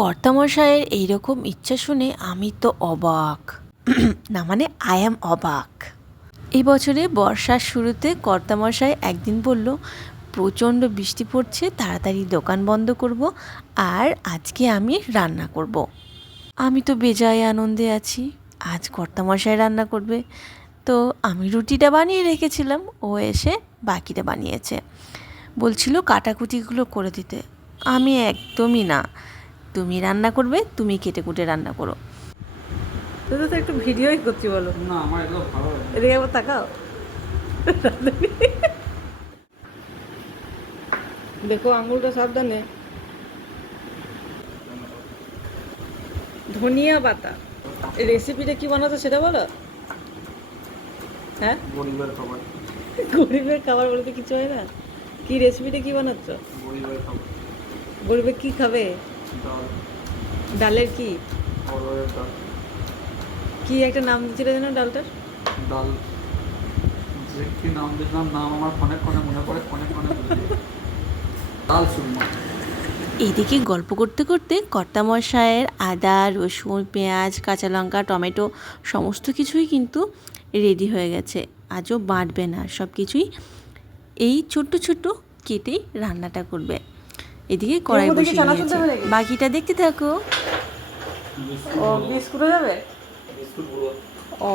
কর্তামশায়ের এইরকম ইচ্ছা শুনে আমি তো অবাক। না মানে আই অ্যাম অবাক। এই বছরে বর্ষার শুরুতে কর্তামশাই একদিন বলল, প্রচণ্ড বৃষ্টি পড়ছে, তাড়াতাড়ি দোকান বন্ধ করব আর আজকে আমি রান্না করব। আমি তো বেজায় আনন্দে আছি, আজ কর্তামশাই রান্না করবে। তো আমি রুটিটা বানিয়ে রেখেছিলাম, ও এসে বাকিটা বানিয়েছে। বলছিল কাটাকুটিগুলো করে দিতে। আমি একদমই না, তুমি রান্না করবে, তুমি কেটে কুটে রান্না করো। তুই তো একটু ভিডিওই করছি, বলো না আমার এগুলো ভালো লাগে না। এদিকে একবার তাকাও। দেখো আঙুলটা সাবধানে। ধনিয়া পাতা, এই রেসিপিটা কি বানাতো সেটা বলো। হ্যাঁ, গরিবের খাবার। গরিবের খাবার বলতে কিছু হয় না। কি রেসিপিটা কি বানাচ্ছ? গরিবের খাবার। গরিবে কি খাবে? ডাল। ডালের কি অরহরের ডাল। কি একটা নাম দিচ্ছিল যেন ডালটার? ডাল যে কি নাম দিলাম, নাম আমার ক্ষণে ক্ষণে মনে পড়ে, ক্ষণে ক্ষণে ভুলে যাই। ডাল সুরমা। এদিকে গল্প করতে করতে কর্তামশায়ের আদা, রসুন, পেঁয়াজ, কাঁচা লঙ্কা, টমেটো সমস্ত কিছুই কিন্তু রেডি হয়ে গেছে। আজও বাটবে না, সব কিছুই এই ছোট্ট ছোট্ট কেটেই রান্নাটা করবে। এদিকে কড়াই বসিয়ে নিয়েছে, বাকিটা দেখতে থাকো। ও বিস্কুটও যাবে? বিস্কুট গুঁড়ো। ও,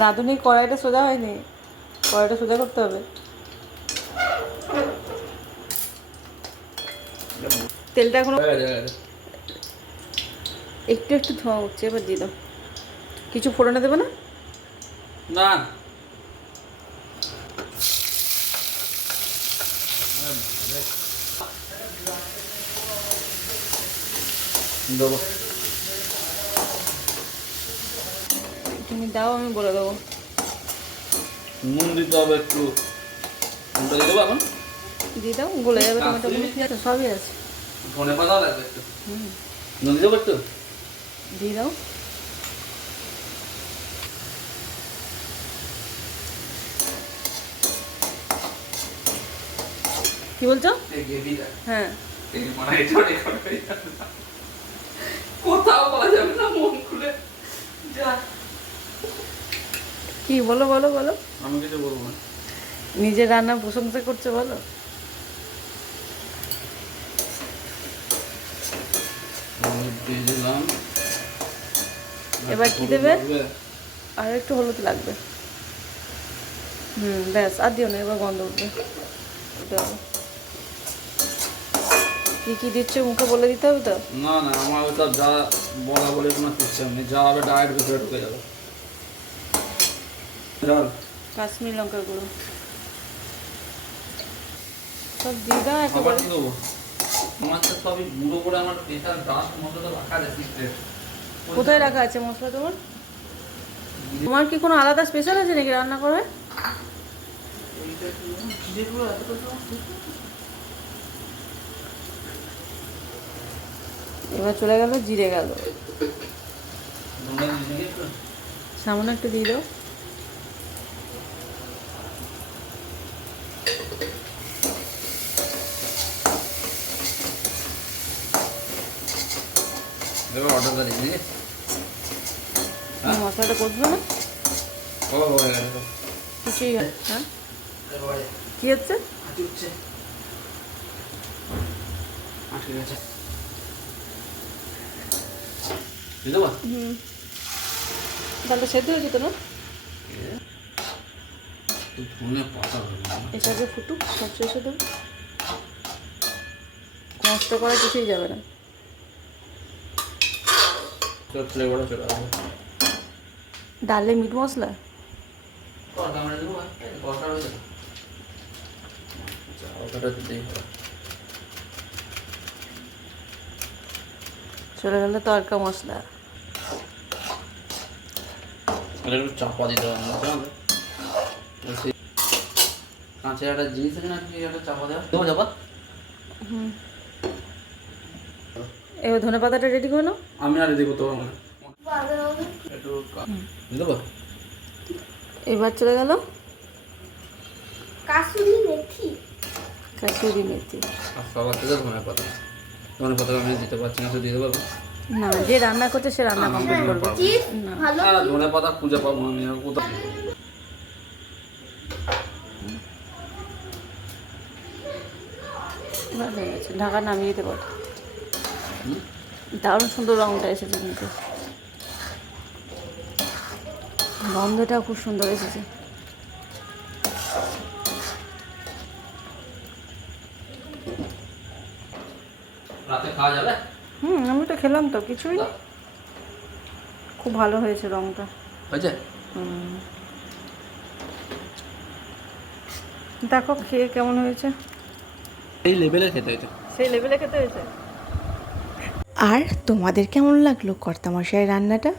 রাঁধুনি কড়াইটা সোজা হয়নি, কড়াইটা সোজা করতে হবে। তেলটা এখনো একটু একটু ধোঁয়া উঠছে, এবার দিয়ে দাও। কিছু ফোড়নে দেবে না? না দেবো। তুমি দাও, আমি বলে দেবো। নুন দিতে হবে একটু। নুনটা দিয়ে দেবো এখন। দিয়ে দাও, গলে যাবে। টমেটোগুলো কি আছে? সবই আছে। ধনে পাতাও লাগবে একটু। নুন দিয়ে দেবো একটু। দিয়ে দাও। কি বলছো? এই গ্রেভিটা। হ্যাঁ, এই মানে এটা রেকর্ড হয়ে যাবে না। কোথাও বলা যাবে না, মন খুলে যা। কি বলো বলো বলো। আমি কিছু বলবো না। নিজের রান্নার প্রশংসা করছো, বলো। দিয়ে দিলাম। এবার কি দেবে? আর একটু হলুদ লাগবে। ব্যাস, আর দিও না, এবার গন্ধ উঠবে। দাও। কি কি দিচ্ছ মুখে বলে দিতে হবে তো? না না, আমার ওইসব যা বলা বলে কোনো সিস্টেম নেই, যা হবে ডায়েট ভিতরে ঢুকে যাবে। ডাল। কাশ্মীর লঙ্কার গুঁড়ো সব দিয়ে দাও আবার একেবারে। কি দেবো? আমার তো সবই গুঁড়ো করে, আমার স্পেশাল ডাস্ট মশলা রাখা আছে সিক্রেট। কোথায় রাখা আছে মশলা তোমার? তোমার কি কোনো আলাদা স্পেশাল আছে নাকি রান্না করবে? এবার চলে গেল, জিরে গেল, সামান্য একটু দিয়ে দাও। অর্ডারটা দিয়ে মশলাটা কষবে না, কিছুই হয়। হ্যাঁ, কি হচ্ছে? ডালটা সেদ্ধ হয়ে যেত না? এসবে ফুটুক, সব শেষে দেবো। নষ্ট করা কিছুই যাবে না। ডালে মিট মশলা চলে গেলে তরকা মশলা। চাপা দিতে হবে কাঁচের একটা জিনিস আছে না, একটা চাপা দেওয়া দেবো চাপা। এবার ধনে পাতাটা রেডি করে নাও। আমি আর দেবো তো একটু দেবো। এবার চলে গেল কাসুরি মেথি। কাসুরি মেথি। আর সবার থেকে ধনে পাতা। ধনে পাতা আমি দিতে পারছি না, তো দিতে পারবো? না, যে রান্না করছে সে রান্না কমপ্লিট করবে। না, ধনে পাতা খুঁজে পাবো আমি আর কোথাও? ভালো হয়ে গেছে, ঢাকা নামিয়ে দিতে পারো। দারুণ সুন্দর রঙটা এসেছে কিন্তু, গন্ধটাও খুব সুন্দর এসেছে। রাতে খাওয়া যাবে? আমি তো খেলাম তো, কিছুই না, খুব ভালো হয়েছে রঙটা। হয়েছে? দেখো খেয়ে কেমন হয়েছে। এই লেভেলে খেতে হয়েছে। সেই লেভেলে খেতে হয়েছে। আর তোমাদের কেমন লাগলো কর্তামশাইয়ের রান্নাটা?